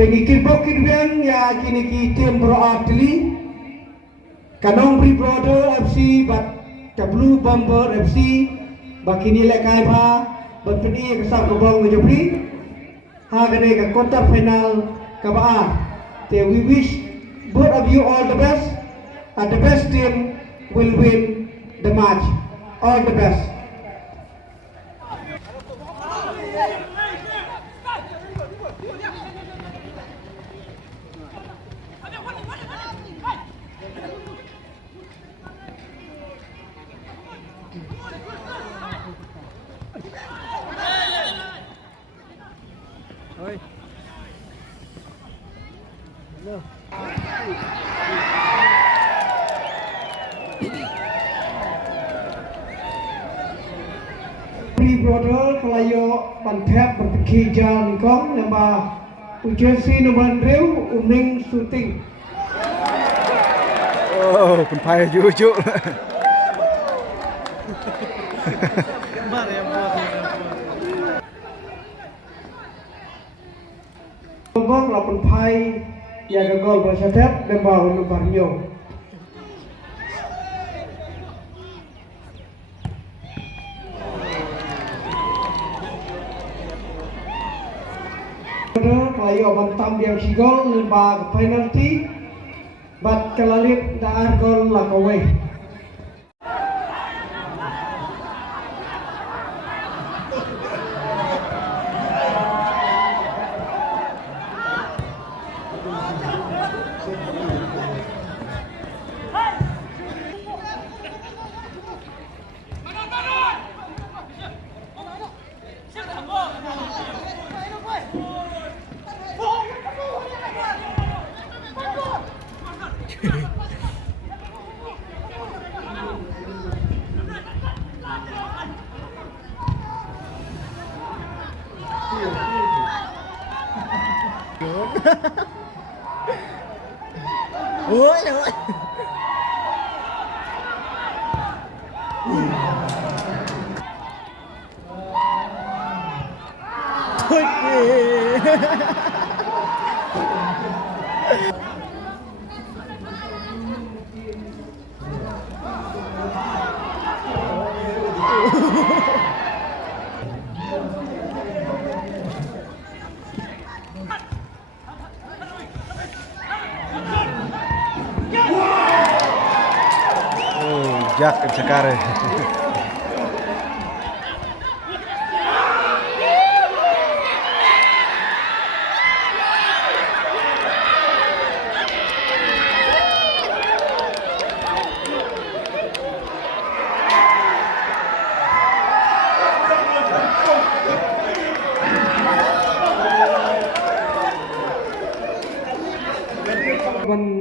Tengi kirbokin biang ya kini tim berarti Kanong Bri Brother FC bat Blue Bomber FC bakini lekai ba berpedi kesal kebong ngejebri ha gane ke quarter final kabaa te we wish both of you all the best and the best team will win the match. All the best. Brother kelayo pantep berpikir jalan kong nama ujian nomor reu uming shooting. Oh, pun payah jujuk. Bang lapan pai ya gagal bersetep nama nomor nyo. Kelayo bantam yang sigol lembag penalty bat kelalit daar gol lakaway. Ôi trời ơi. Jak cekare.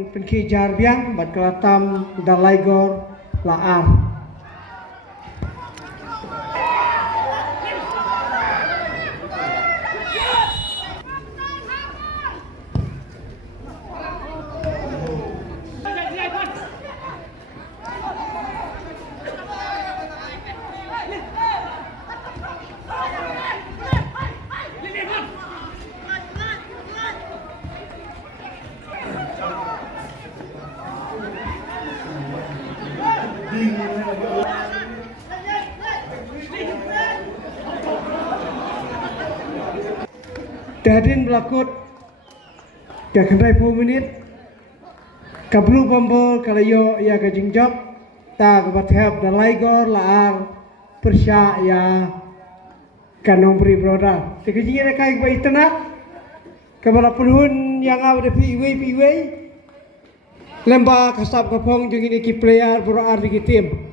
Penki jarbiang bat kelatam dalaigor laar. Dadin belakut kendai 10 menit kablu bombo kalayo ya kajingjok ta kabathep dalaigor laar persya ya Kanong Bri Brother sekejingnya kai ba itana kabala penhun yang ada piwe lemba kasap kapong jeung ini ki player bro ar di tim